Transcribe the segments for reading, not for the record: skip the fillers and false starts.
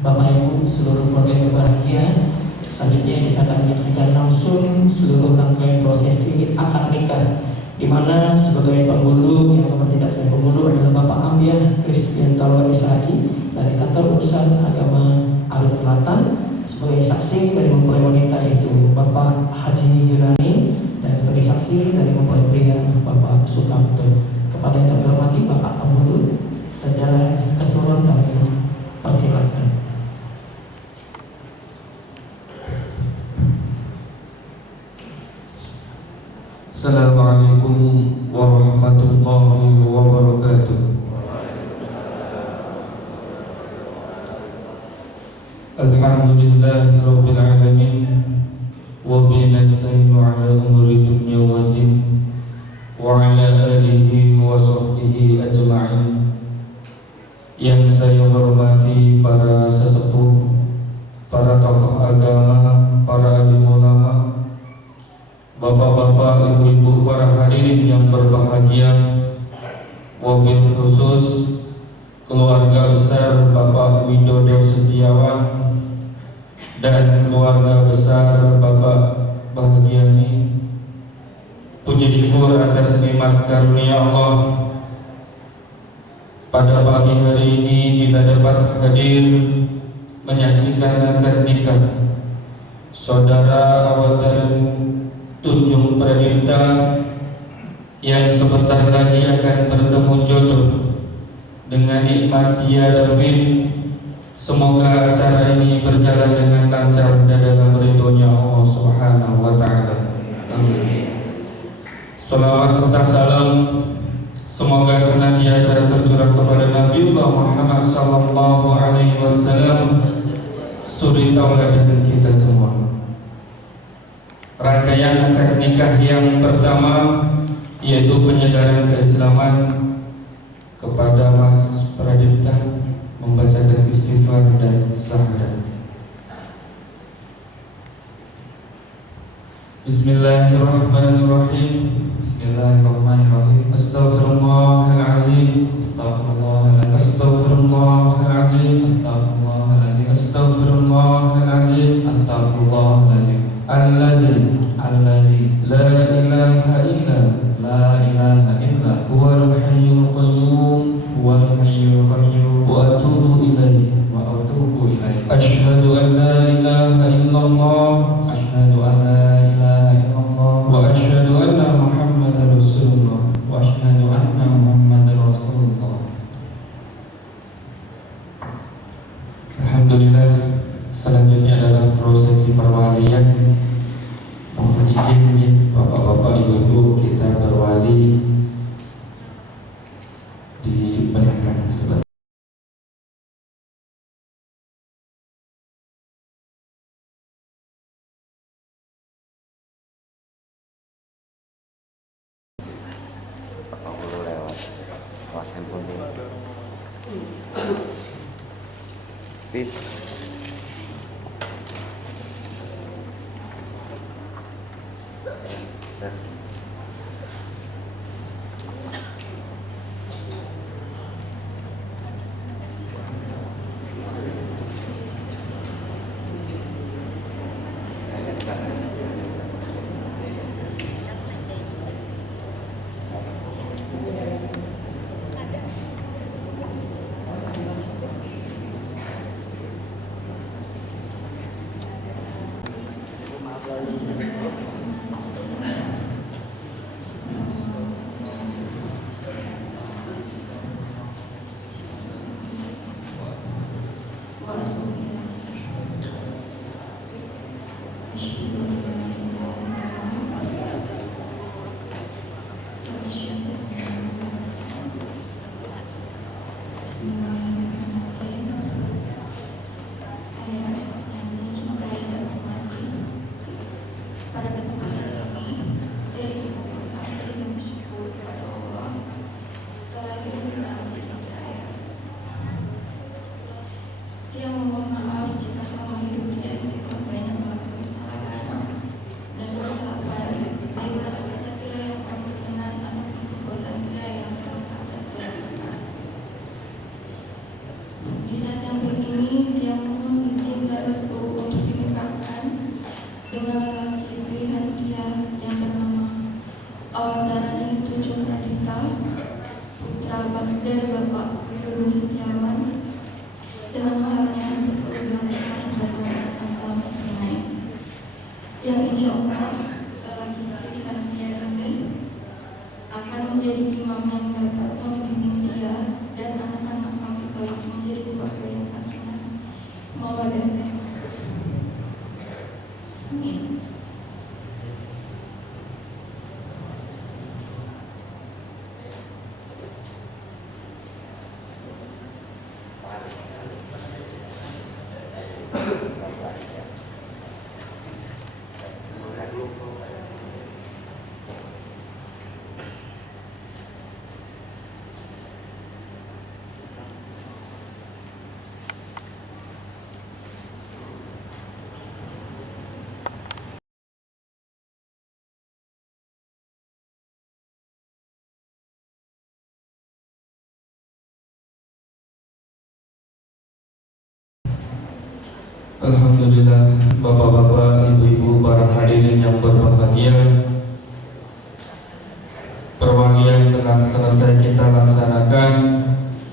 Bapak Ibu seluruh keluarga berbahagia, selanjutnya kita akan menyaksikan langsung seluruh rangkaian prosesi akad nikah, di mana sebagai penghulu yang tidak sebagai penghulu adalah Bapak Ambiah Kristiantoro SHI dari Kantor Urusan Agama Arut Selatan, sebagai saksi dari mempelai wanita yaitu Bapak Haji Yunani, dan sebagai saksi dari mempelai pria Bapak Sukamto. Kepada yang kami hormati Bapak penghulu, secara keseluruhan kami persilakan. Assalamualaikum warahmatullahi wabarakatuh. Alhamdulillahi rabbil alamin, wa bihi nasta'inu ala umuri dunya wa din, wa ala alihi wa sahbihi ajma'in. Yang saya hormati para sesepuh, para tokoh agama, para alim ulama, bapak-bapak, ibu-ibu, para hadirin yang berbahagia, wabil khusus keluarga besar Bapak Widodo Setiawan dan keluarga besar Bapak Bahagiani. Puji syukur atas nikmat karunia Allah, pada pagi hari ini kita dapat hadir menyaksikan akad nikah saudara Awatan Tunjung Pradipta yang sebentar lagi akan bertemu jodoh dengan nikmat tiada fin. Semoga acara ini berjalan dengan lancar dan dalam ridhonya Allah Subhanahu wa Ta'ala. Amin. Salawat serta salam semoga senantiasa tercurah kepada Nabiullah Muhammad sallallahu alaihi wasallam, suri tauladan kita semua. Rangkaian akad nikah yang pertama yaitu penyedaran keislaman. Kepada Mas Pradipta membacakan istighfar dan syahadat. Bismillahirrahmanirrahim. Bismillahirrahmanirrahim. Astaghfirullahaladzim. Astaghfirullahaladzim. Astaghfirullahaladzim. Astaghfirullahaladzim. Astaghfirullahaladzim. Astaghfirullahaladzim. Alladzi la ilaha illa huwal hayyul qayyum wa atubu ilaihi. Asyhadu an la ilaha illallah wa asyhadu anna Muhammadar Rasulullah. Alhamdulillah, selanjutnya adalah prosesi perwalian. Mohon izin ya bapak-bapak, ibu-ibu, kita berwali di belakang sebelah. pas handphone dulu. Peace. Pada kesempatan ini, terima kasih dan bersyukur kepada Allah telah diberikan hidayah. Dia memohon maaf jika selama hidup dia telah banyak melakukan kesalahan dan kegelapan, baik kata-kata dia yang berkenan atau perbuatan dia yang terbatas berlebihan. Di saat yang begini, dia mohon izin dan restu untuk dinikahkan dengan lelaki pilihan dia yang bernama Awadarani Tujuh Pradita, putra dari Bapak Widodo Setiawan, dengan maharnya 10 gram emas dan 2 kental tunai. Yang insya Allah lelaki pilihan dia ini akan menjadi imam yang dapat membimbing dia dan anak-anak kami kelak menjadi keluarga yang sakinah mawaddah. Amin. Alhamdulillah, bapak-bapak, ibu-ibu, para hadirin yang berbahagia, perwalian telah selesai kita laksanakan.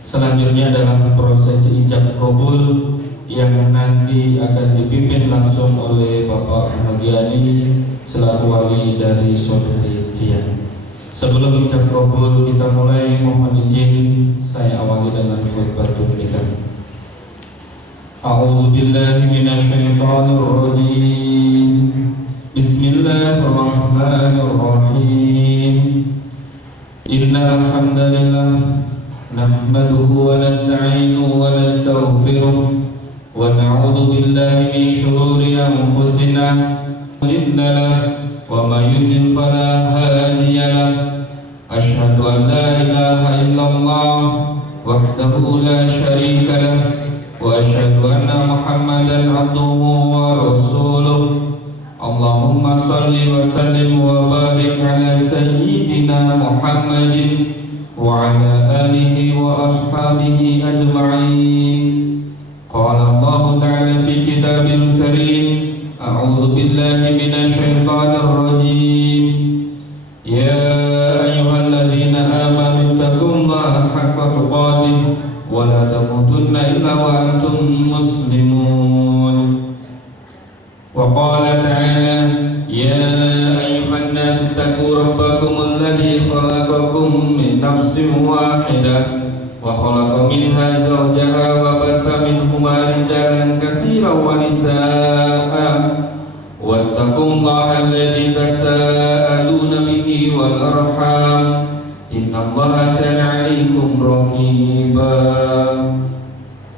Selanjutnya adalah prosesi ijab kabul yang nanti akan dipimpin langsung oleh Bapak Bahagiani selaku wali dari saudari Tia. Sebelum ijab kabul kita mulai, mohon izin saya awali dengan khutbatul nikah. A'udzu billahi minasyaitonir rajim. Bismillahirrahmanirrahim. Innal hamdalillah nahmaduhu wa nasta'inuhu wa nastaghfiruh wa na'udzu billahi min shururi anfusina wa may yudlil fala hadiya lahu. Asyhadu an la ilaha illallah wahdahu la syarika lahu wa asyhadu anna Muhammadan abduhu wa rasuluh. Allahumma salli wa sallim wa barik ala sayyidina Muhammadin wa ala alihi wa ashabihi ajma'in. Qala Allah ta'ala fi kitabil karim, a'udzu billahi minasy syaithanir rajim. Ya ayyuhalladzina amanu taqullaha haqqa tuqatih wa la tamutunna illa wa antum muslimun. Wa qala ta'ala ya ayyuhan nas taqu rabbakum alladzi khalaqakum min nafsin wahidah wa khalaqa minha zawjaha wa batha minhuma rijalan katsiran wa nisaa'a wattaqullaha alladzi tasaaluna bihi wal arham innallaha kana 'alaykum raqiba.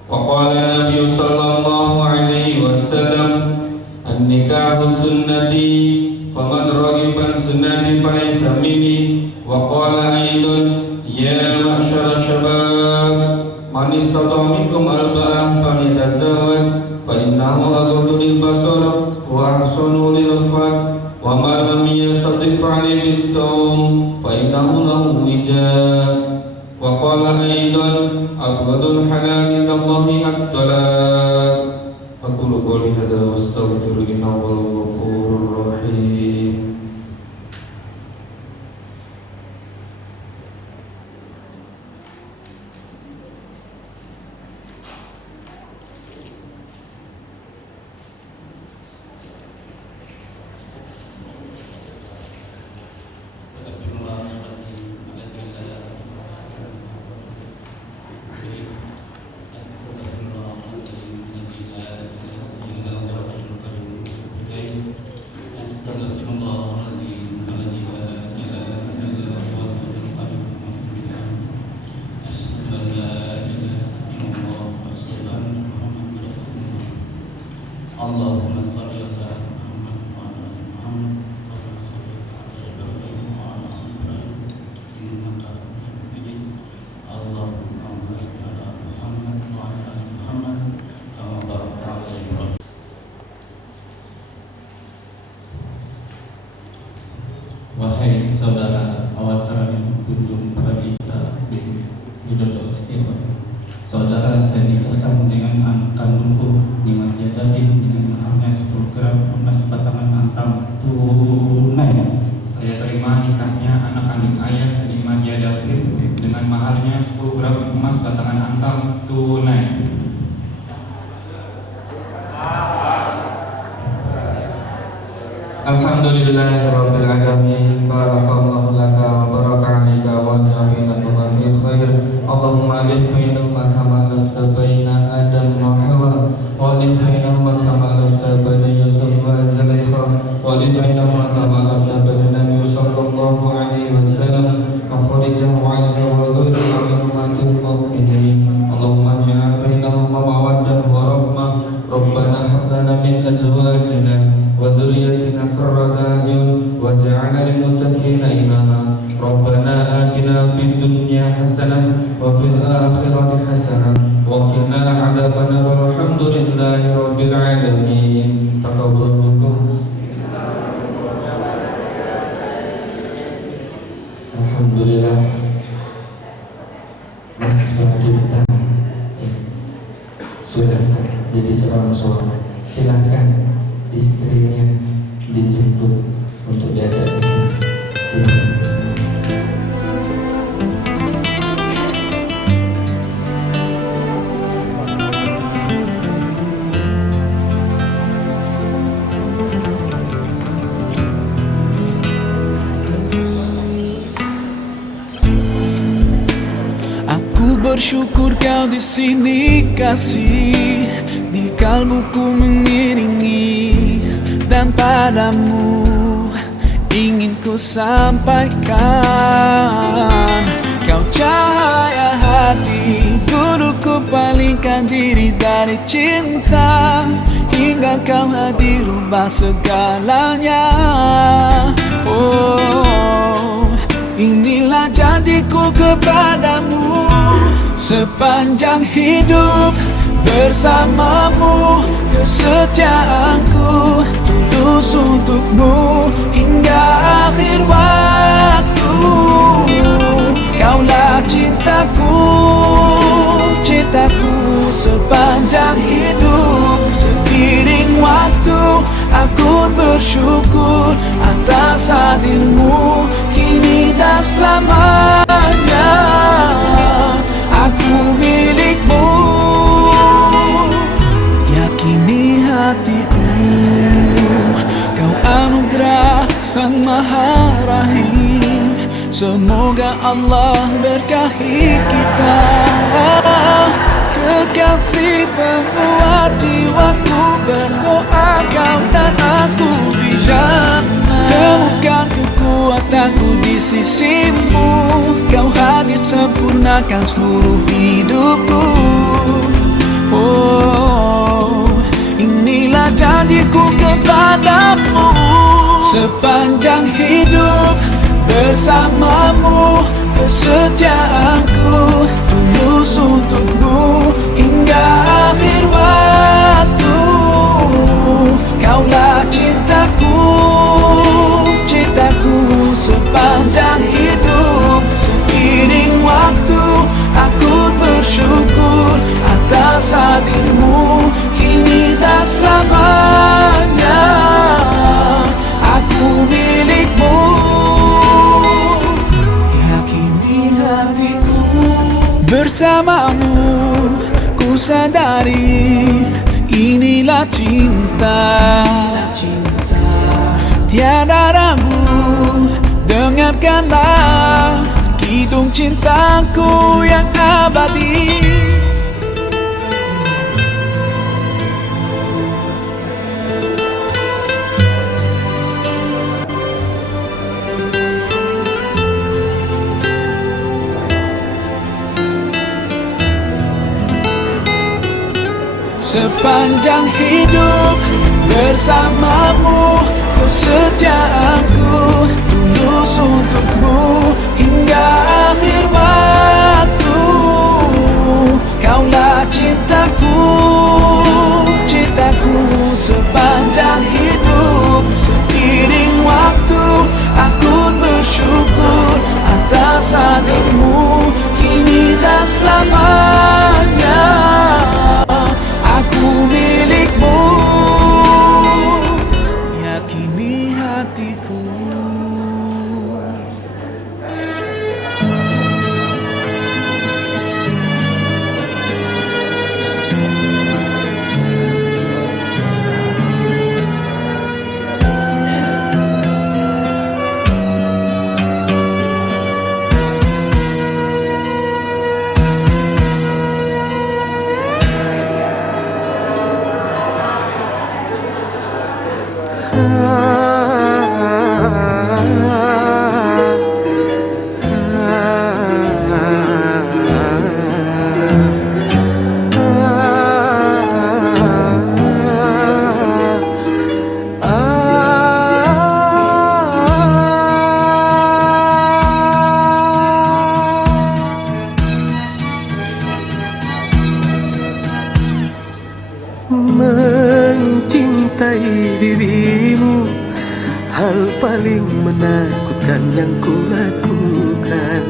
Wa qala Nabi sallallahu alaihi wasallam an-nikahu sunnati faman raghiba an sunnati falaysa minni. Wa qala aidan ya ma'syara man istata'a minkum alba'ah falyatazawwaj fa innahu aghaddu lil-basar wa ahsanu lil-farj wa man lam yastati' fa 'alayhi bis-sawm fa innahu lahu wija'. Wa qala aidan abghadul halal ila Allahi at-talaq. Aqulu qouli hadza wa astaghfiru innahu huwal ghafurur rahim. Allahumma shalli ala Muhammad wa ala ali Muhammad kama shallaita ala Ibrahim wa ala ali Ibrahim innaka Hamidum Majid. Allahumma barik ala Muhammad wa ala ali Muhammad kama barakta ala Ibrahim. Wahai saudara awatara yang kunjung Pradita bin Widodo Setiawan, saudara saya nikahkan dengan anak kandungku Nimat Yadadim dengan maharnya 10 gram emas batangan antam tunai. Saya terima nikahnya anak kandung ayah Nimat Yadadim dengan maharnya 10 gram emas batangan antam tunai. Alhamdulillahirabbil alamin. Barakallahu laka wa baraka 'alaika wa ja'alaka fi khair. Allahumma alif bainahuma kama alafta baina Adam wa Hawa wa alif bainahuma kama alafta baina Yusuf wa Zulaikha wa alif bainahuma kama alafta baina Nabi sallallahu alaihi wasallam wa kharijahu 'azza wa jalla min ummatil mu'minin. Allahumma ij'al bainahuma mawaddah wa rahmah. Rabbana hab lana min azwajina wa dhurriyyatina qurrata a'yun waj'alna lil muttaqina imama. Rabbana atina fid dunya hasanah wa fil akhirati hasanah wa qina adzabannar. Walhamdulillahi rabbil alamin. Taqabbal minkum. Alhamdulillah, Mas Pradipta sudah jadi seorang suami. Silakan istrinya dijemput untuk diajak ke sini. Silakan. Aku bersyukur kau di sini kasih, di kalbuku mengiringi, dan padamu ingin ku sampaikan. Kau cahaya hati, dulu ku palingkan diri dari cinta, hingga kau hadir rubah segalanya. Oh, inilah janjiku kepadamu, sepanjang hidup bersamamu, kesetiaanku tulus untukmu hingga akhir waktu. Kaulah cintaku, cintaku sepanjang hidup. Seiring waktu aku bersyukur atas hadirmu kini dan selamanya. Aku milikmu, yakini hatiku. Kau anugerah Sang Maha Rahim, semoga Allah berkahi kita. Kekasih penguat jiwaku, berdoa kau dan aku di jannah. Temukan kekuatanku di sisimu, kau hadir sempurnakan seluruh hidupku. Oh, inilah janjiku kepadamu, sepanjang hidup bersamamu, kesetiaanku tulus untukmu Bersamamu ku sadari inilah cinta. Tiada ragu, dengarkanlah kidung cintaku yang abadi. Sepanjang hidup bersamamu, kesetiaanku tulus untukmu hingga akhir waktu. Kaulah cintaku, cintaku sepanjang hidup. Seiring waktu aku bersyukur atas hadirmu kini dan selamanya. Aku milikmu, yakini hatiku. Mencintai dirimu, hal paling menakutkan yang ku lakukan.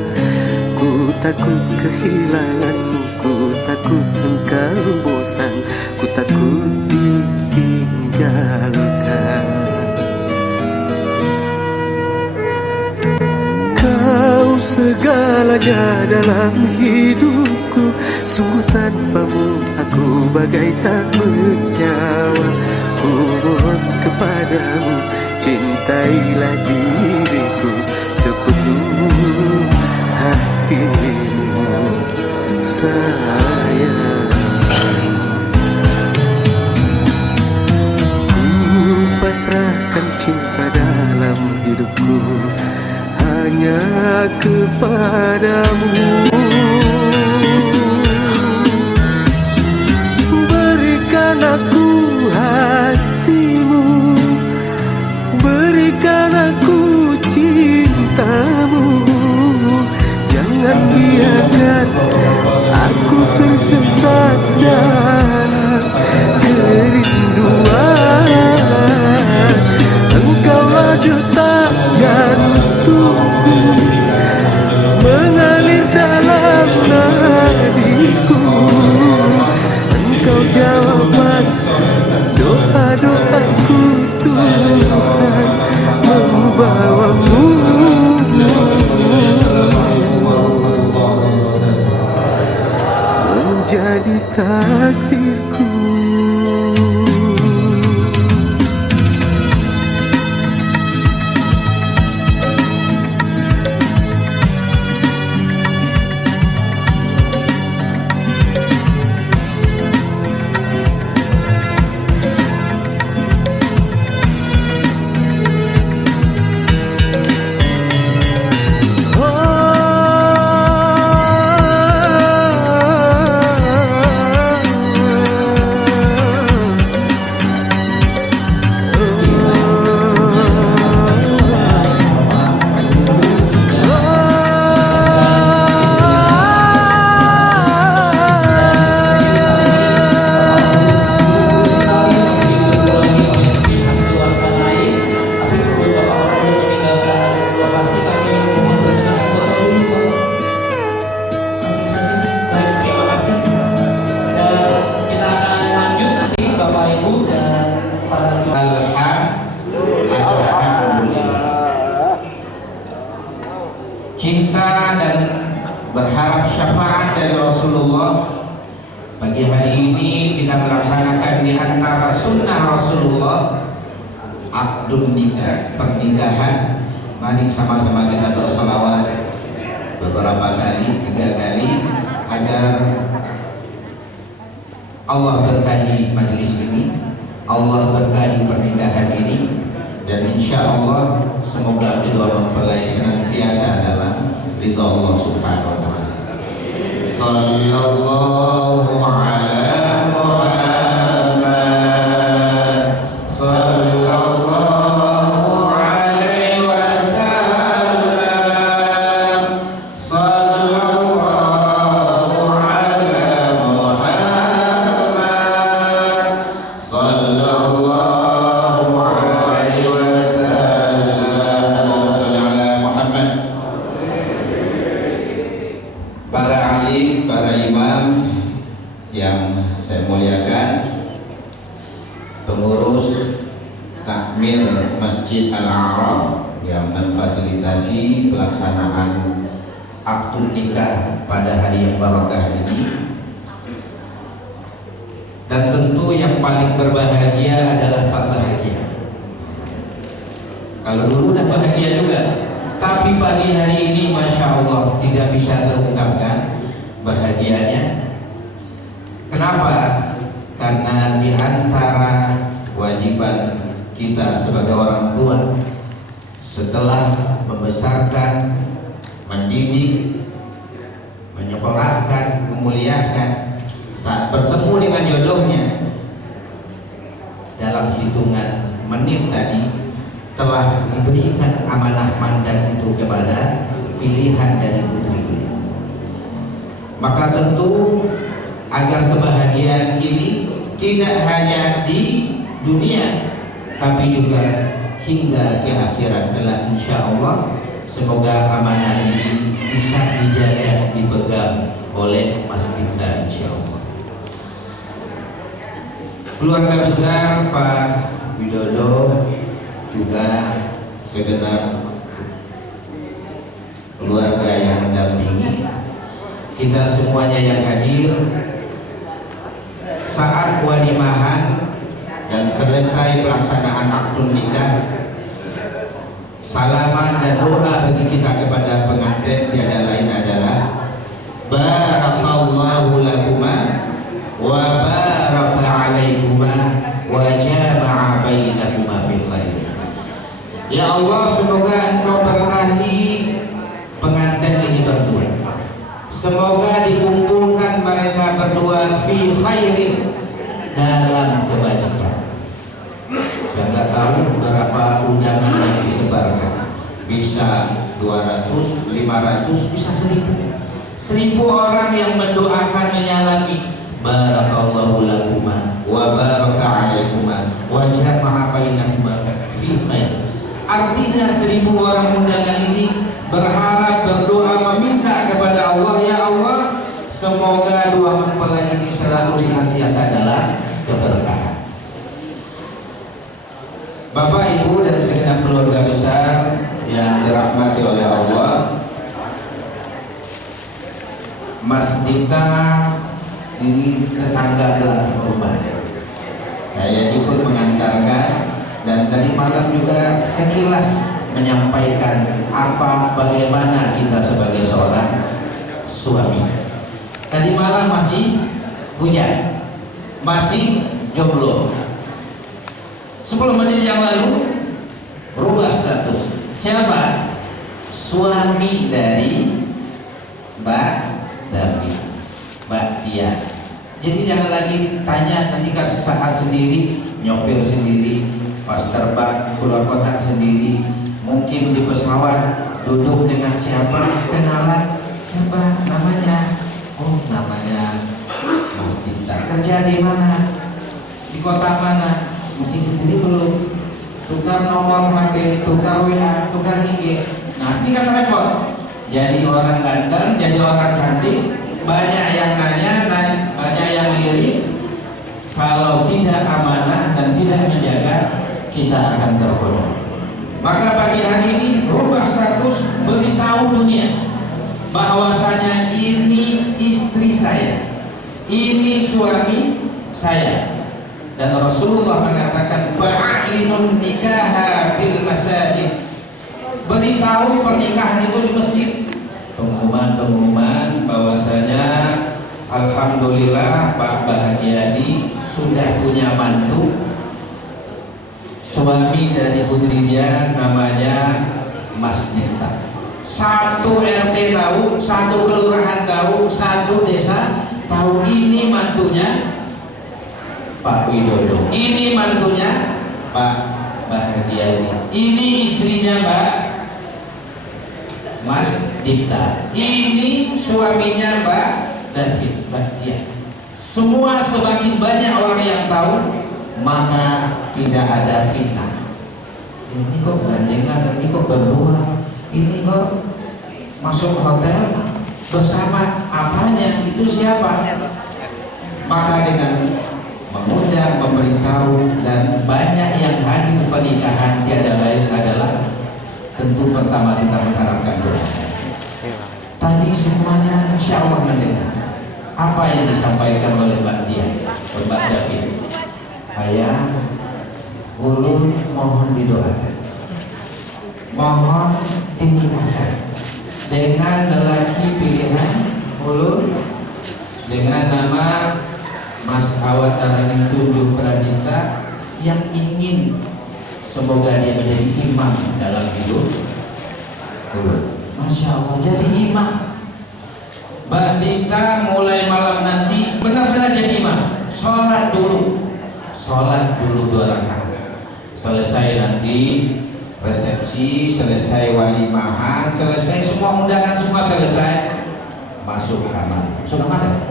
Ku takut kehilanganmu, ku takut engkau bosan, ku takut ditinggalkan. Kau segalanya dalam hidupku, sungguh tanpamu aku bagai tak bernyawa. Ku mohon kepadamu, cintailah diriku sepenuh hatimu sayang. Ku pasrahkan cinta dalam hidupku hanya kepadamu. Berikan aku hatimu, berikan aku cintamu. Jangan biarkan aku tersesat dalam kerinduan. Engkaulah detak jantungku, mengalir dalam nadiku. Engkau jawaban doa-doaku, Tuhan membawamu menjadi takdirku. Pagi hari ini kita melaksanakan di antara sunnah Rasulullah akdun nikah, pernikahan. Mari sama-sama kita bersolawat beberapa kali, 3 kali, agar Allah berkahi majelis ini, Allah berkahi pernikahan ini, dan insya Allah semoga kedua mempelai senantiasa dalam ridha Allah Subhanahu wa Ta'ala. Sallallahu ala Muhammad, sallallahu alaihi wasallam, sallallahu ala Muhammad, sallallahu alaihi wasallam. Allahumma shalli ala Muhammad. Para alim, para imam yang saya muliakan, pengurus takmir Masjid Al-A'raf yang memfasilitasi pelaksanaan akad nikah pada hari yang barokah ini, dan tentu yang paling berbahagia adalah Pak Bahagia. Kalau dulu udah bahagia juga, tapi pagi hari ini Masya Allah tidak bisa terungkapkan bahagianya. Kenapa? Karena di antara kewajiban kita sebagai orang tua, setelah membesarkan, mendidik, menyekolahkan, memuliakan, saat bertemu dengan jodohnya dalam hitungan menit tadi telah diberikan amanah mandat itu kepada pilihan dari putri beliau. Maka tentu agar kebahagiaan ini tidak hanya di dunia, tapi juga hingga ke akhirat kelak insya Allah, semoga amanah ini bisa dijaga, dipegang oleh Mas kita insya Allah. Keluarga besar Pak Widodo, juga segenap keluarga yang mendampingi kita semuanya yang hadir saat walimahan dan selesai pelaksanaan akad nikah. Salaman dan doa bagi kita kepada pengantin tiada lain adalah barakallahu lakuma wa baraka alaikuma wa jama'a bainakuma fil khair. Ya Allah, semoga Engkau berkahi pengantin ini berdua. Semoga dikumpulkan mereka berdua fi khairin, dalam kebajikan. Saya nggak tahu berapa undangan yang disebarkan. Bisa 200, 500, bisa 1000. 1000 orang yang mendoakan, menyalami barakallahu lakuma wa baraka alaikuma wa jama'a bainakuma fi khair. Artinya 1000 orang undangan ini berharap, berdoa, meminta kepada Allah, ya Allah, semoga dua mempelai ini selalu senantiasa dalam keberkahan. Bapak, Ibu, dan segenap keluarga besar yang dirahmati oleh Allah, Mas Dita ini tetangga dalam rumah. Saya ikut mengantarkan, dan tadi malam juga sekilas menyampaikan bagaimana kita sebagai seorang suami. Tadi malam masih hujan, masih jomblo. 10 menit yang lalu berubah status. Siapa? Suami dari Mbak Davi, Mbak Tia. Jadi jangan lagi ditanya, nanti saat sendiri, nyopir sendiri, pas terbang keluar kota sendiri, mungkin di pesawat duduk dengan siapa, kenalan, siapa namanya, oh namanya Mas Dita, kerja di mana, di kota mana, masih sendiri belum, tukar nomor HP, tukar WA, tukar IG, nanti kan repot. Jadi orang ganteng, jadi orang cantik, banyak yang nanya, banyak yang lirik. Kalau tidak amanah dan tidak menjaga, kita akan tergoda. Maka pagi hari ini rubah status, beritahu dunia bahwasanya ini istri saya. ini suami saya. Dan Rasulullah mengatakan fa'alinun nikaha bil masajid, beritahu pernikahan itu di masjid. Pengumuman bahwasanya alhamdulillah Pak Bahagiadi sudah punya mantu, suami dari putri dia namanya Mas Dita. Satu RT tahu, satu kelurahan tahu, satu desa tahu ini mantunya Pak Widodo, ini mantunya Pak Bahagiadi, ini istrinya Mbak Mas Dita, ini suaminya Mbak David Batia. Semua semakin banyak orang yang tahu, maka tidak ada fitnah. Ini kok gandengan, ini kok berdua, ini kok masuk hotel bersama, apanya, itu siapa? Maka dengan mengundang, memberitahu, dan banyak yang hadir pernikahan, tiada lain adalah tentu pertama kita mengharapkan doa. Tadi semuanya insya Allah mendengar apa yang disampaikan oleh Mbak Tia, Mbak David. Ayah, ulun mohon didoakan, mohon dinikahkan dengan lelaki pilihan ulun dengan nama Mas Awataran Tunjuk Pradita, yang ingin semoga dia menjadi imam dalam hidup. Masya Allah, jadi imam. Mbak Dita mulai malam nanti benar-benar jadi imam. Sholat dulu 2 rakaat. Selesai nanti resepsi, selesai walimahan, selesai semua undangan, semua selesai, masuk kamar. Sudah mana?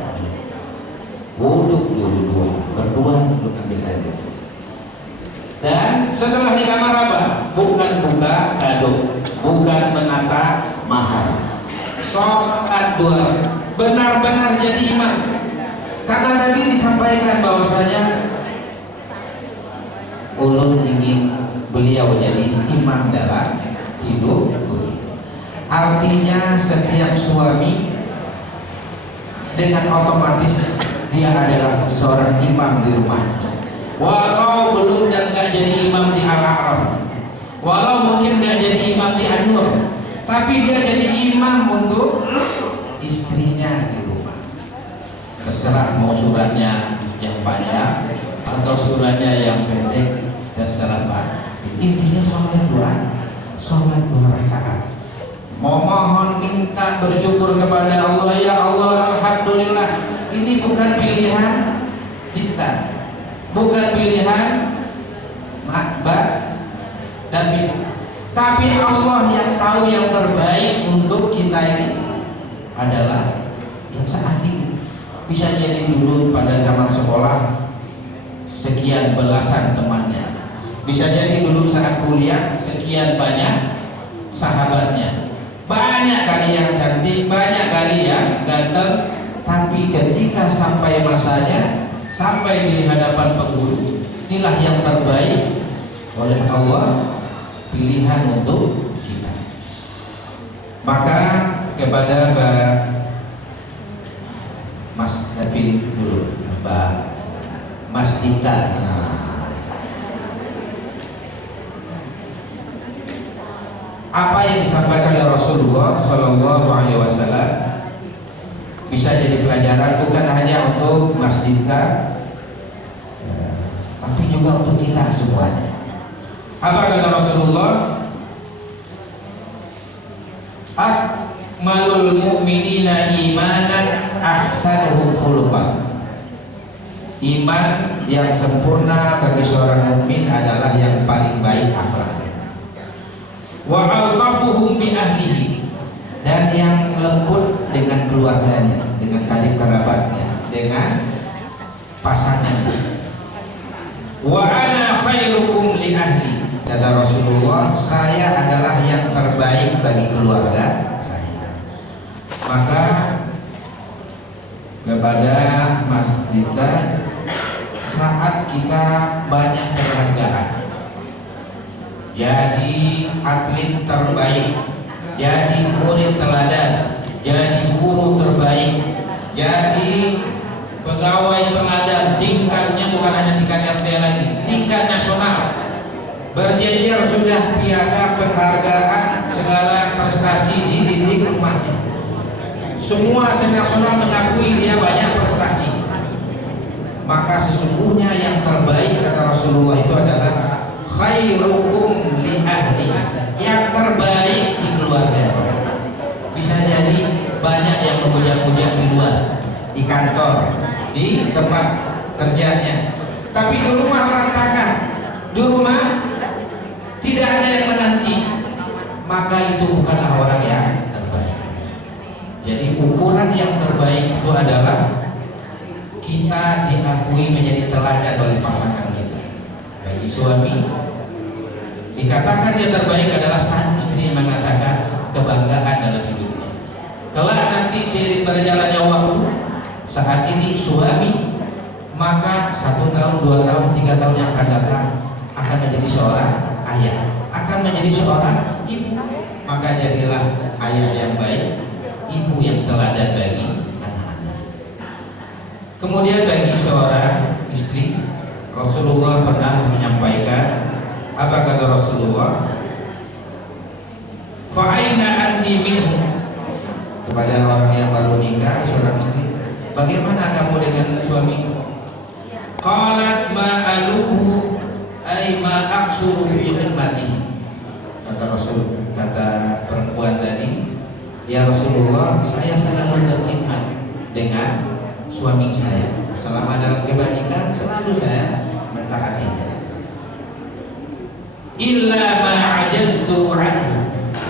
Wuduk dulu berdua untuk ambil air. Dan setelah di kamar apa? Bukan buka kado, bukan menata mahar. Sholat 2, benar-benar jadi imam. Karena tadi disampaikan bahwasanya ulun ingin beliau jadi imam dalam hidup. Artinya setiap suami dengan otomatis dia adalah seorang imam di rumah. Walau belum dan gak jadi imam di Al-A'raf, walau mungkin gak jadi imam di An-Nur, tapi dia jadi imam untuk istrinya di rumah. Terserah mau suratnya yang panjang atau suratnya yang pendek, terserah Pak. Intinya sholat 2 rakaat. Memohon, minta, bersyukur kepada Allah. Ya Allah, alhamdulillah, ini bukan pilihan kita, bukan pilihan Mbak David, tapi Allah yang tahu yang terbaik untuk kita ini adalah yang saat ini. Bisa jadi dulu pada zaman sekolah sekian belasan temannya, bisa jadi dulu saat kuliah sekian banyak sahabatnya, banyak kali yang cantik, banyak kali yang ganteng. Tapi ketika sampai masanya, sampai di hadapan penghulu, inilah yang terbaik oleh Allah, pilihan untuk kita. Maka kepada Mas David dulu, Mas Dita, apa yang disampaikan oleh Rasulullah Shallallahu Alaihi Wasallam bisa jadi pelajaran bukan hanya untuk Mas Dita, tapi juga untuk kita semuanya. Apa kata Rasulullah? Akmalul mu'minina imanan ahsanuhum khuluqan. Iman yang sempurna bagi seorang mukmin adalah yang paling baik akhlaknya. Wa altafuhum bi ahlihi, dan yang lembut dengan keluarganya, dengan karib kerabatnya, dengan pasangannya. Wa ana khairukum li ahli, kata Rasulullah, saya adalah yang terbaik bagi keluarga saya. Maka kepada Mas Dita, saat kita banyak penghargaan, jadi atlet terbaik, jadi murid teladan, jadi guru terbaik, jadi pegawai teladan, tingkatnya bukan hanya tingkat RT lagi, tingkat nasional, berjejer sudah piagam penghargaan segala prestasi di titik rumahnya. Semua senasional mengakui dia banyak prestasi. Maka sesungguhnya yang terbaik kata Rasulullah itu adalah khairukum li ahli, yang terbaik di keluarga. Bisa jadi banyak yang memuja-muja di luar, di kantor, di tempat kerjanya, tapi di rumah berantakan, di rumah tidak ada yang menanti, maka itu bukanlah orang yang terbaik. Jadi ukuran yang terbaik itu adalah kita diakui menjadi teladan oleh pasangan kita. Bagi suami dikatakan dia terbaik adalah sang istri yang mengatakan kebanggaan dalam hidupnya. Kelak nanti seiring berjalannya waktu, saat ini suami, maka 1 tahun, 2 tahun, 3 tahun yang akan datang akan menjadi seorang ayah, akan menjadi seorang ibu. Maka jadilah ayah yang baik, ibu yang teladan bagi anak-anak. Kemudian bagi seorang istri, Rasulullah pernah menyampaikan, apa kata Rasulullah? Fa'aina anti minhu, kepada orang yang baru nikah, seorang istri, bagaimana kamu dengan suami? Qalat ma'aluhu ay ma'aksuru fi khidmatihi. Kata Rasul, kata perempuan tadi, ya Rasulullah, saya selalu berkhidmat dengan suami saya. Selama dalam kebajikan selalu saya mentaatinya. Illa ma'ajaztu anhu,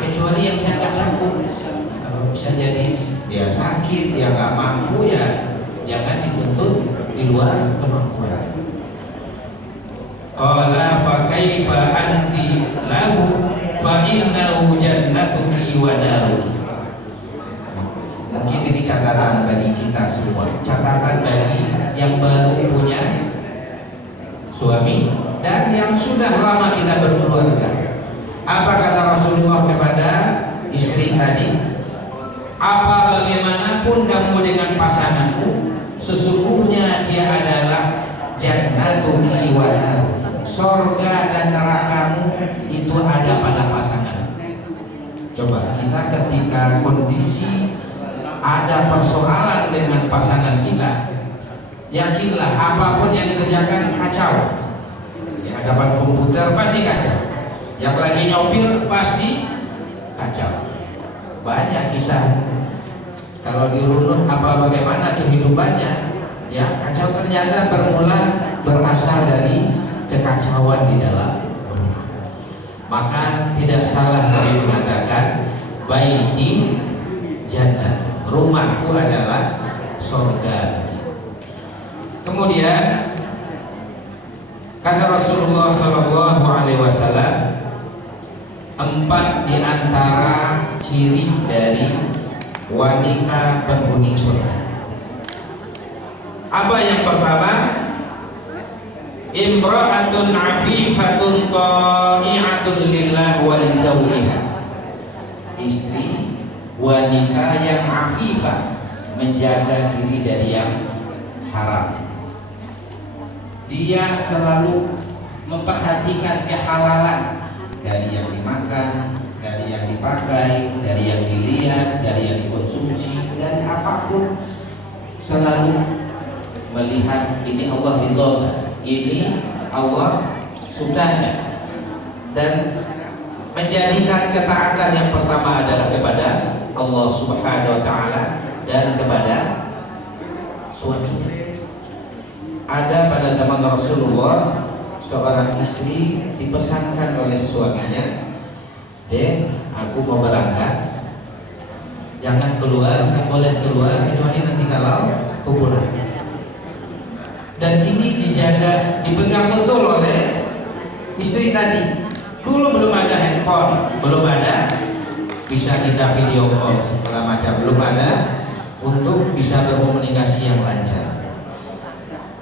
kecuali yang saya nggak sanggup. Kalau bisa jadi dia sakit, dia nggak mampu, ya jangan dituntut di luar kemampuan. Qala fa kaifa anti lahu fa innahu jannatuki wa daruki. Mungkin ini catatan bagi kita semua, catatan bagi yang baru punya suami dan yang sudah lama kita berkeluarga. Apa kata Rasulullah kepada istri tadi? Apa bagaimanapun kamu dengan pasanganmu, sesungguhnya dia adalah jannatuki wa daruki. Sorga dan nerakamu itu ada pada pasangan. Coba kita ketika kondisi ada persoalan dengan pasangan kita, yakinlah apapun yang dikerjakan kacau. Di hadapan komputer pasti kacau, yang lagi nyopir pasti kacau. Banyak kisah kalau dirunut apa bagaimana kehidupannya, ya kacau. Ternyata berasal dari kekacauan di dalam rumah. Maka tidak salah Nabi mengatakan baiti jannah, rumahku adalah surga. Kemudian kata Rasulullah SAW, 4 di antara ciri dari wanita penghuni surga. Apa yang pertama? Imra'atun afifatun ta'i'atun lillah wa li zawjiha. Istri wanita yang afifah, menjaga diri dari yang haram. Dia selalu memperhatikan kehalalan dari yang dimakan, dari yang dipakai, dari yang dilihat, dari yang dikonsumsi, dari apapun selalu melihat ini Allah ridho, ini Allah suka, dan menjadikan ketaatan yang pertama adalah kepada Allah Subhanahu wa taala dan kepada suaminya. Ada pada zaman Rasulullah seorang istri dipesankan oleh suaminya, "Dek, aku mau berangkat, jangan keluar, nggak boleh keluar kecuali nanti kalau aku pulang." Dan ini dijaga, dipegang betul oleh istri tadi. Dulu belum ada handphone, belum ada bisa kita video call segala macam, belum ada untuk bisa berkomunikasi yang lancar.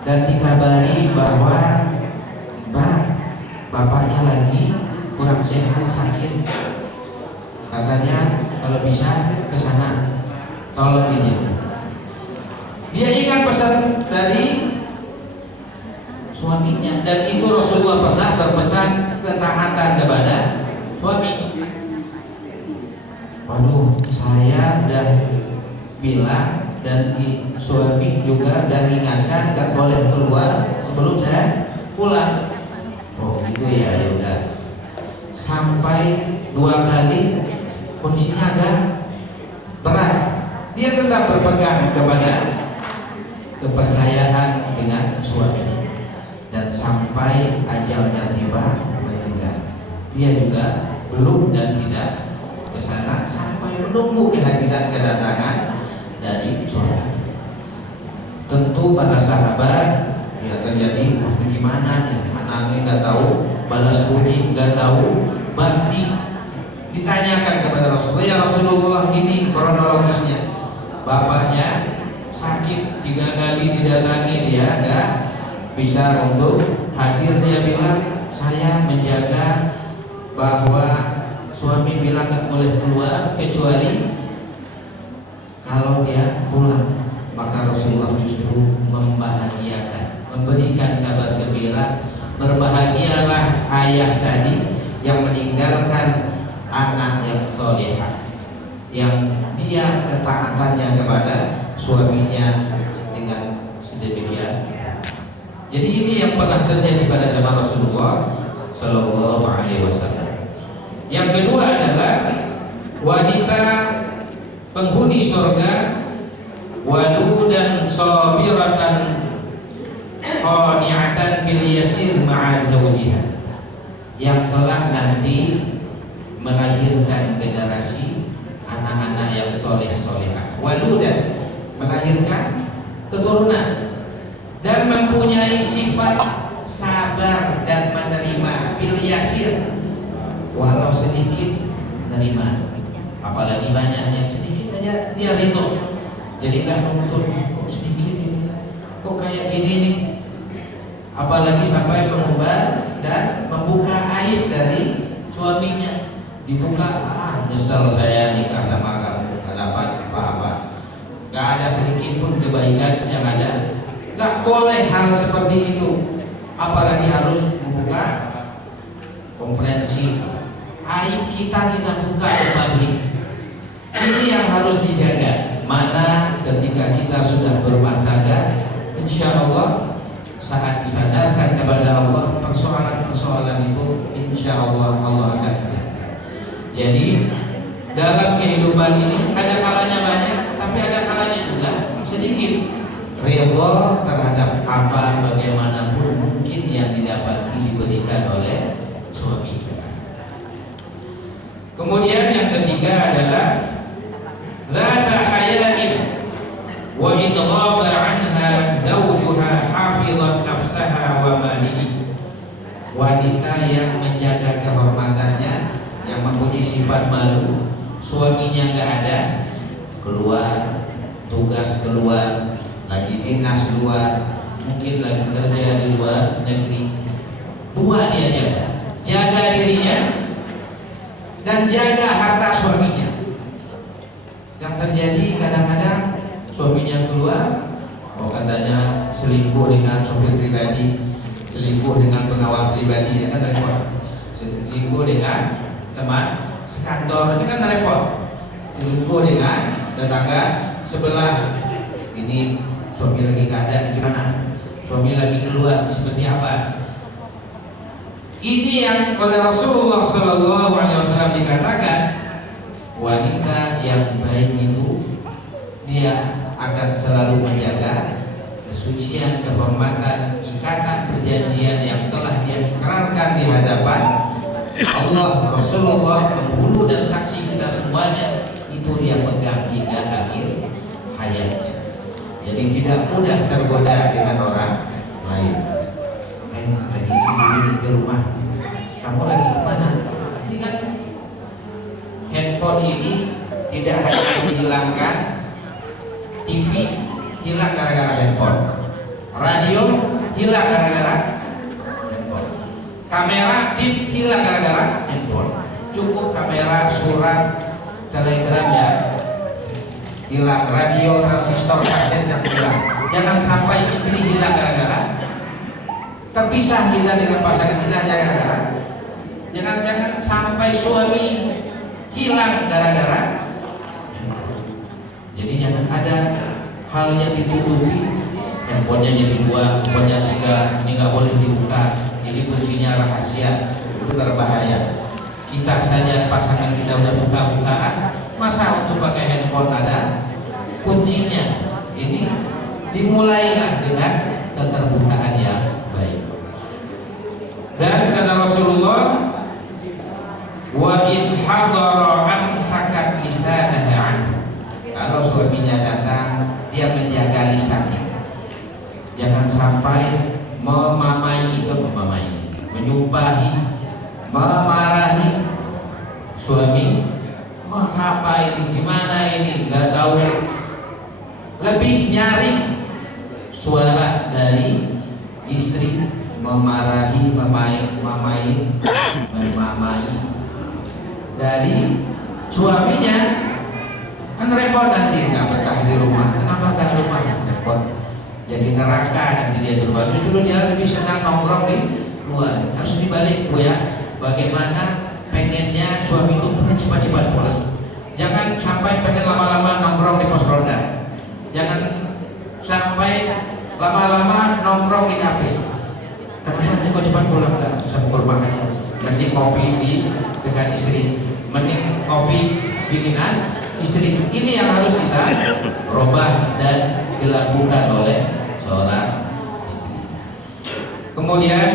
Dan dikabari bahwa bapaknya lagi kurang sehat, sakit. Katanya kalau bisa ke sana, tolong dijemput. Dia ingat pesan dari suaminya, dan itu Rasulullah pernah berpesan ketaatan kepada suami. Waduh, saya udah bilang dan suami juga dan ingatkan gak boleh keluar sebelum saya pulang. Oh gitu ya, ya udah. Sampai 2 kali kondisinya agak berat, dia tetap berpegang kepada kepercayaan dengan suaminya, dan sampai ajalnya tiba meninggal dia juga belum dan tidak ke sana sampai menunggu kehadiran kedatangan dari suami. Tentu para sahabat ya terjadi, wah gimana nih anaknya nggak tahu balas budi, nggak tahu bakti. Ditanyakan kepada Rasulullah, ya Rasulullah ini kronologisnya, bapaknya sakit 3 kali didatangi dia nggak bisa untuk hadir. Dia bilang saya menjaga bahwa suami bilang nggak boleh keluar kecuali kalau dia pulang. Maka Rasulullah justru membahagiakan, memberikan kabar gembira, berbahagialah ayah tadi yang meninggalkan anak yang solehah, yang dia ketaatannya kepada suaminya dengan sedemikian. Jadi ini yang pernah terjadi pada zaman Rasulullah Shallallahu Alaihi Wasallam. Yang kedua adalah wanita penghuni surga, waludan sabiratan qani'atan bil yasir ma'a zawjiha, yang kelak nanti melahirkan generasi anak-anak yang soleh-solehah. Waludan, melahirkan keturunan, dan mempunyai sifat sabar dan menerima, bil yasir, walau sedikit menerima, apalagi banyak, yang sedikit aja dia ridho. Jadi nggak nuntut, kok sedikit ini, kok kayak gini nih, apalagi sampai mengumbar dan membuka aib dari suaminya. Dibuka, nyesel saya nikah sama kamu, gak dapat apa-apa, gak ada sedikit pun kebaikan yang ada. Gak boleh hal seperti itu, apalagi harus membuka konferensi aib kita buka ke publik. Ini yang harus dijaga. Mana ketika kita sudah berumah tangga, insya Allah saat disadarkan kepada Allah, persoalan-persoalan itu insya Allah Allah akan menangani. Jadi dalam kehidupan ini ada kalanya banyak, tapi ada kalanya juga sedikit. Ridho terhadap apa bagaimanapun mungkin yang didapati diberikan oleh suami kita. Kemudian yang ketiga adalah zata haya'in wa in ghaba anha zawjuha hafizat nafsaha wa malihi, wanita yang menjaga kehormatannya, yang mempunyai sifat malu, suaminya nggak ada, keluar tugas, keluar lagi dinas luar, mungkin lagi kerja di luar negeri, 2 dia jaga dirinya dan jaga harta suaminya. Yang terjadi kadang-kadang suaminya keluar, katanya selingkuh dengan sopir pribadi, selingkuh dengan pengawal pribadi, ya kan repot. Selingkuh dengan teman sekantor, ini kan repot. Selingkuh dengan tetangga sebelah, ini suami lagi gak ada, gimana? Suami lagi keluar, seperti apa? Ini yang oleh Rasulullah SAW dikatakan, wanita yang baik itu dia akan selalu menjaga kesucian, kehormatan, ikatan perjanjian yang telah dia ikrarkan di hadapan Allah, Rasulullah, penghulu dan saksi kita semuanya, itu dia pegang hingga akhir hayatnya. Jadi tidak mudah tergoda dengan orang lain. Lagi sendiri di rumah, kamu lagi kemana? Ini kan handphone ini tidak hanya menghilangkan, TV hilang gara-gara handphone, radio hilang gara-gara handphone, kamera tip hilang gara-gara handphone. Cukup kamera, surat, telegram ya hilang, radio, transistor, kaset yang hilang. Jangan sampai istri hilang gara-gara terpisah kita dengan pasangan kita hanya gara-gara. Jangan sampai suami hilang gara-gara. Jadi jangan ada hal yang ditutupi. Handphonenya jadi 2, handphonenya 3, ini nggak boleh dibuka, ini kuncinya rahasia, itu berbahaya. Kita saja pasangan kita udah buka-bukaan, masa untuk pakai handphone ada kuncinya? Ini dimulailah dengan keterbukaan yang baik. Dan kata Rasulullah, wa in hadara amsakat lisanaha an. Kalau suaminya datang, dia menjaga lisannya. Jangan sampai menyumpahi, memarahi suami. Apa ini, gimana ini, nggak tahu. Lebih nyaring suara dari istri memarahi, memamai dari suaminya. Kan repot nanti, nggak betah di rumah. Kenapa nggak rumah? Repot. Jadi neraka nanti dia di rumah. Justru dia lebih senang nongkrong di luar. Harus dibalik Bu ya. Bagaimana pengennya suami itu pengen cepat-cepat pulang. Jangan sampai pengen lama-lama nongkrong di pos ronda. Jangan sampai lama-lama nongkrong di kafe. Kenapa kok cepat pulang? Enggak sama kurma aja. Mending kopi di dekat istri. Mending kopi bikinan istri. Ini yang harus kita robah dan dilakukan oleh seorang istri. Kemudian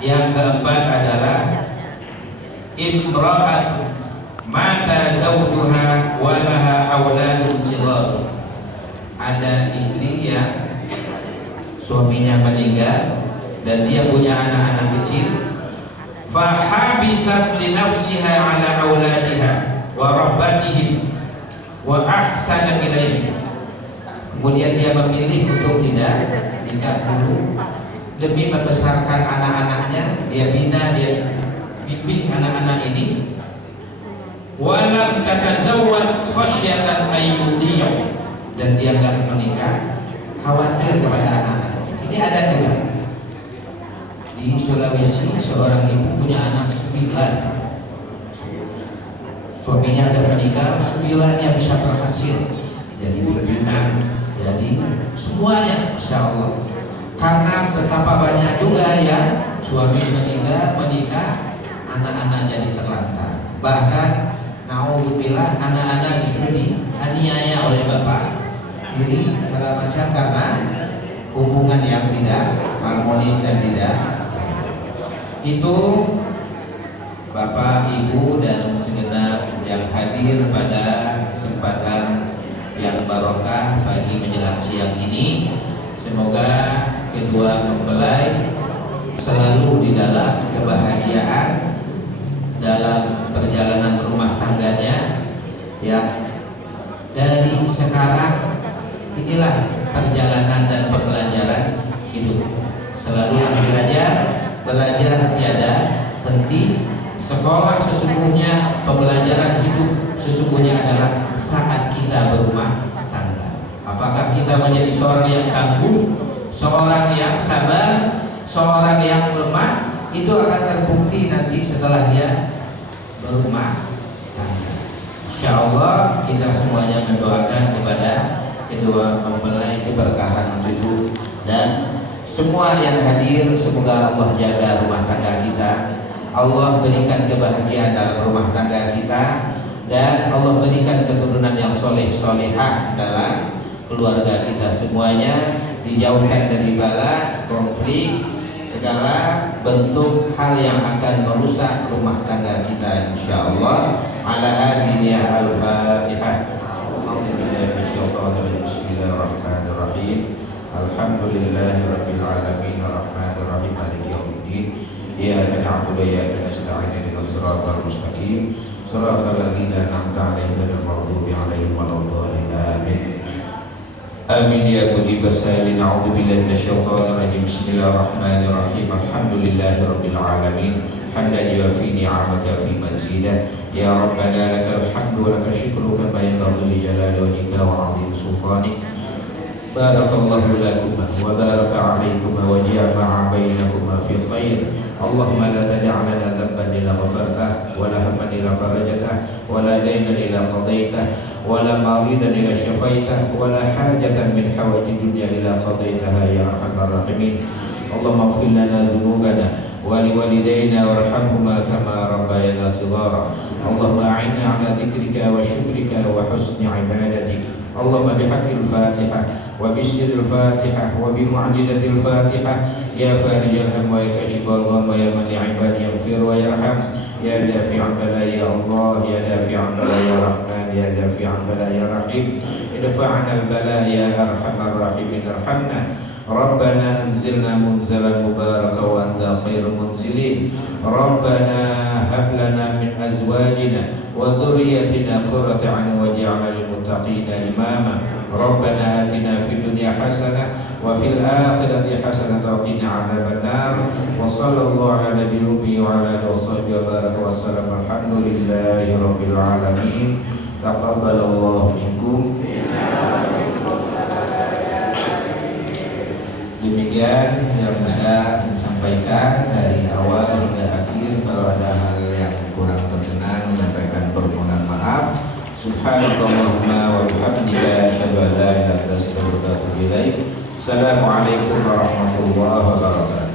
yang keempat adalah imra'at mata zawjuha wa laha auladun shighar. Ada istri yang suaminya meninggal dan dia punya anak-anak kecil, fahabisat li nafsiha ala auladiha wa rabbatihim wa ahsana ilaihim. Kemudian dia memilih untuk tidak nikah dulu demi membesarkan anak-anaknya. Dia bina, dia bimbing anak-anak ini. Walam tatazawwad khasyatan ayyudiyah. Dan dia enggak menikah khawatir kepada anak-anaknya. Ini ada juga di Sulawesi, seorang ibu punya anak 9. Suaminya ada meninggal, 9-nya bisa berhasil jadi pimpinan, jadi semuanya, Masya Allah. Karena betapa banyak juga yang suami meninggal, menikah, anak-anak jadi terlantar. Bahkan naudzubillah, anak-anak justru dianiaya oleh bapak diri segala macam karena hubungan yang tidak harmonis dan tidak. Itu Bapak, Ibu, dan segenap yang hadir pada kesempatan yang barokah pagi menjelang siang ini. Semoga kedua mempelai selalu di dalam kebahagiaan dalam perjalanan rumah tangganya. Ya, dari sekarang inilah perjalanan dan pembelajaran hidup. Selalu belajar tiada henti. Sekolah sesungguhnya, pembelajaran hidup sesungguhnya adalah saat kita berumah tangga. Apakah kita menjadi seorang yang tangguh, seorang yang sabar, seorang yang lemah, itu akan terbukti nanti setelah dia berumah tangga. Insya Allah kita semuanya mendoakan kepada kedua mempelai keberkahan untuk itu, dan semua yang hadir semoga Allah jaga rumah tangga kita. Allah berikan kebahagiaan dalam rumah tangga kita, dan Allah berikan keturunan yang soleh-solehah dalam keluarga kita semuanya. Dijauhkan dari bala, konflik, segala bentuk hal yang akan merusak rumah tangga kita, insyaallah. Ala hadhihi al-Fatihah. Bismillahirrahmanirrahim. Alhamdulillahirabbil alamin arrahmanir rahim maliki yaumiddin. Iyyaka na'budu wa iyyaka nasta'in ihdinas siratal mustaqim siratal ladzina an'amta 'alaihim ghairil maghdubi 'alaihim waladdallin. Amin. Amin ya mujibas sa'ilin. A'udzu billahi minasyaitonir rajim. Bismillahirrahmanirrahim. Alhamdulillahirabbil alamin hamdan yuwafi ni'amaka fi mazidah. Ya rabbana lakal hamdu wa lakal syukru kama yanbaghi li jalali wajhika wa 'azimi sultanik. Barakallahu lakuma wa baraka alaikuma wa jama'a bainakuma fi khair. Allahumma la tad'a lana dhanban illa ghafartah wa la hamman illa farajtah wa la daynan illa qadaitah wa la maridan illa syafaitah wa la hajatan min hawaji dunya illa qadaitaha ya arhamar rahimin. Allahumma ighfir lana dhunubana wa liwalidayna warhamhuma kama rabbayana shighara. Allahumma a'inna ala dzikrika wa syukrika wa husni ibadatik. Allahumma bihaqqil Fatihah wa bisyiril Fatihah wa bimu'jizatil Fatihah ya farijal ham wa ya kashifal gham wa ya man li'ibadi yaghfir wa yarham ya dafi'al bala ya Allah ya dafi'al bala ya Rahman ya dafi'al bala ya Rahim idfa'anal bala ya arhamar rahimin arhamna. Rabbana anzilna munzalan mubaraka wa anta khairul munzilin. Rabbana hab lana min azwajina wa dhurriyyatina qurrata a'yun waj'alna lil muttaqina imama. Rabbana atina fid dunya hasanah wa fil akhirati hasanah wa qina adzaban nar. Wa sallallahu ala nabiyyi wa ala alihi washabbihi wa baraka wa sallam. Alhamdulillahi rabbil alamin. Taqabbalallahu minkum. Demikian yang bisa disampaikan dari awal hingga akhir. Kalau ada hal yang kurang berkenan, menyampaikan permohonan maaf. Subhanallahumma wa bihamdika asyhadu an la ilaha illa anta astaghfiruka wa atubu ilaik. Assalamualaikum warahmatullahi wabarakatuh.